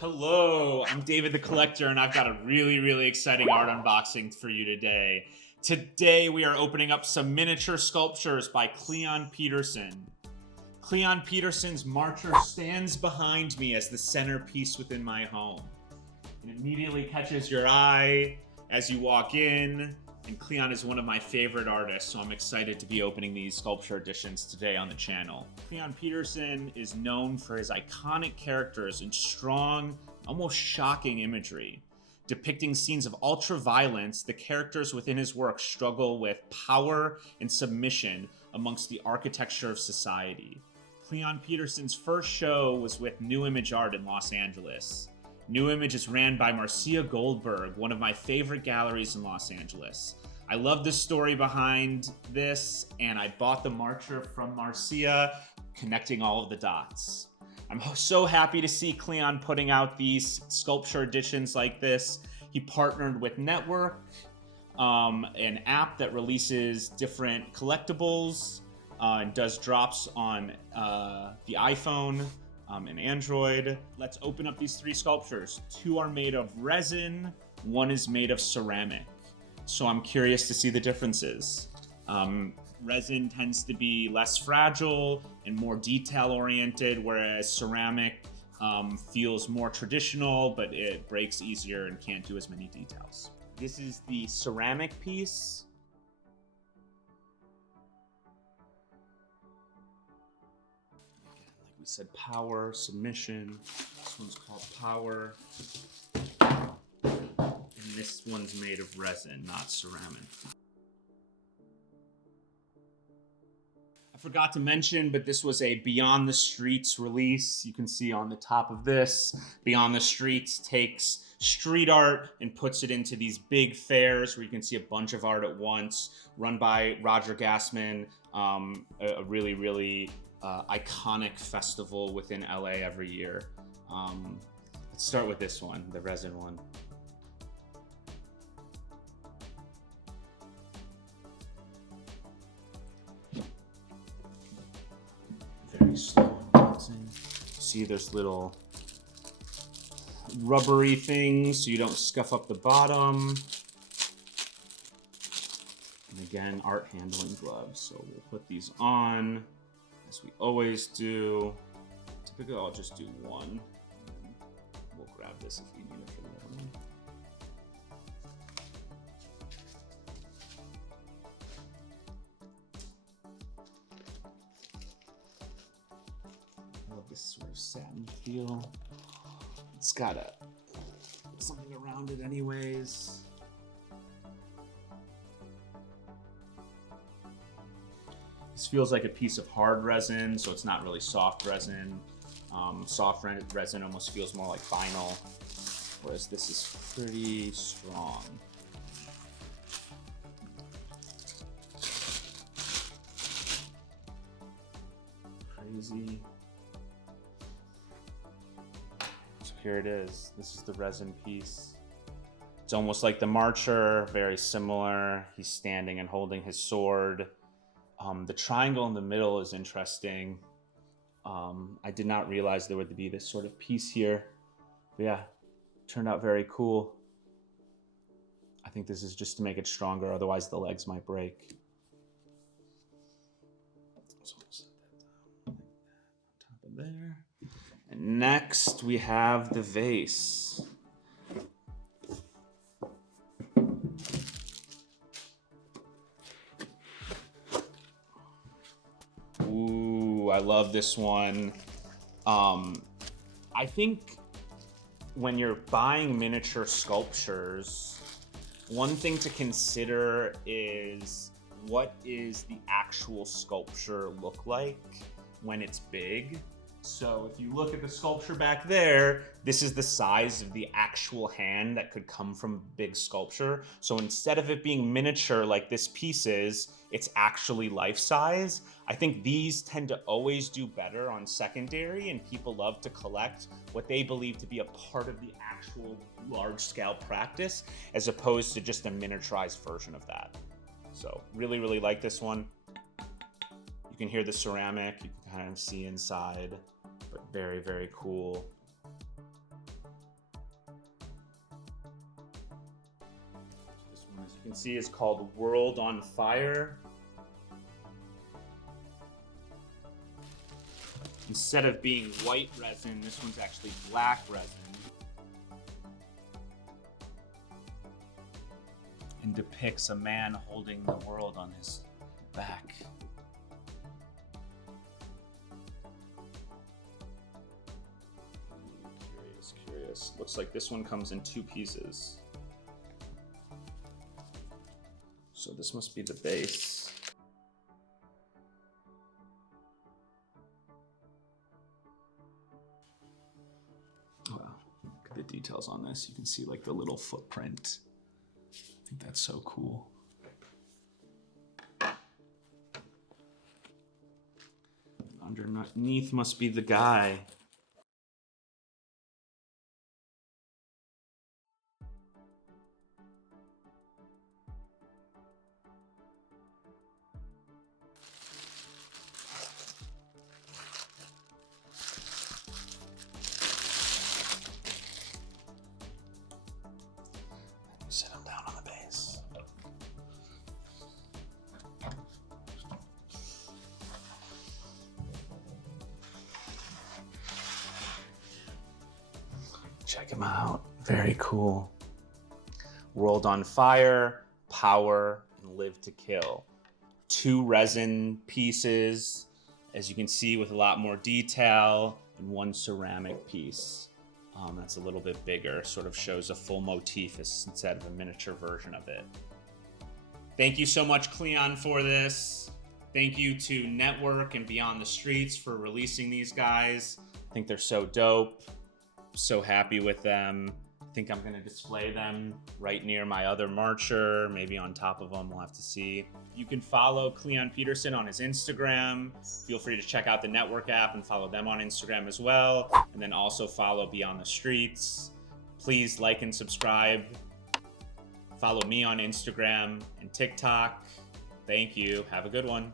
Hello, I'm David the Collector, and I've got a really exciting art unboxing for you today. Today we are opening up some miniature sculptures by Cleon Peterson. Cleon Peterson's Marcher stands behind me as the centerpiece within my home. It immediately catches your eye as you walk in, and Cleon is one of my favorite artists, so I'm excited to be opening these sculpture editions today on the channel. Cleon Peterson is known for his iconic characters and strong, almost shocking imagery. Depicting scenes of ultra-violence, the characters within his work struggle with power and submission amongst the architecture of society. Cleon Peterson's first show was with New Image Art in Los Angeles. New Image is ran by Marcia Goldberg, one of my favorite galleries in Los Angeles. I love the story behind this, and I bought the Marcher from Marcia, connecting all of the dots. I'm so happy to see Cleon putting out these sculpture editions like this. He partnered with NTWRK, an app that releases different collectibles and does drops on the iPhone and Android. Let's open up these three sculptures. Two are made of resin, one is made of ceramic. So I'm curious to see the differences. Resin tends to be less fragile and more detail-oriented, whereas ceramic feels more traditional, but it breaks easier and can't do as many details. This is the ceramic piece. We said power, submission. This one's called power. And this one's made of resin, not ceramic. I forgot to mention, but this was a Beyond the Streets release. You can see on the top of this, Beyond the Streets takes street art and puts it into these big fairs where you can see a bunch of art at once, run by Roger Gassman, a really iconic festival within LA every year. Let's start with this one, the resin one. Very slow bouncing. See, there's little rubbery things so you don't scuff up the bottom. And again, art handling gloves. So we'll put these on as we always do. Typically, I'll just do one. We'll grab this if we need it for the other one. I love this sort of satin feel. It's got something around it anyways. This feels like a piece of hard resin, so it's not really soft resin. Soft resin almost feels more like vinyl, whereas this is pretty strong. Crazy. So here it is. This is the resin piece. It's almost like the Marcher, very similar. He's standing and holding his sword. The triangle in the middle is interesting. I did not realize there would be this sort of piece here. But yeah, turned out very cool. I think this is just to make it stronger, otherwise the legs might break. So we'll set that down like that on top of there. And next we have the vase. Ooh, I love this one. I think when you're buying miniature sculptures, one thing to consider is what is the actual sculpture look like when it's big. So if you look at the sculpture back there, this is the size of the actual hand that could come from big sculpture. So instead of it being miniature like this piece is, it's actually life size. I think these tend to always do better on secondary, and people love to collect what they believe to be a part of the actual large scale practice, as opposed to just a miniaturized version of that. So really like this one. You can hear the ceramic, you can kind of see inside, but very cool. can see is called World on Fire. Instead of being white resin, this one's actually black resin. And depicts a man holding the world on his back. Curious. Looks like this one comes in 2 pieces. So this must be the base. Wow, look at the details on this. You can see like the little footprint. I think that's so cool. Underneath must be the guy. Sit him down on the base. Check him out. Very cool. World on Fire, Power, and Live to Kill. 2 resin pieces, as you can see, with a lot more detail, and 1 ceramic piece. That's a little bit bigger, sort of shows a full motif instead of a miniature version of it. Thank you so much, Cleon, for this. Thank you to NTWRK and Beyond the Streets for releasing these guys. I think they're so dope. So happy with them. I think I'm gonna display them right near my other marcher, maybe on top of them, we'll have to see. You can follow Cleon Peterson on his Instagram. Feel free to check out the NTWRK app and follow them on Instagram as well. And then also follow Beyond the Streets. Please like and subscribe. Follow me on Instagram and TikTok. Thank you. Have a good one.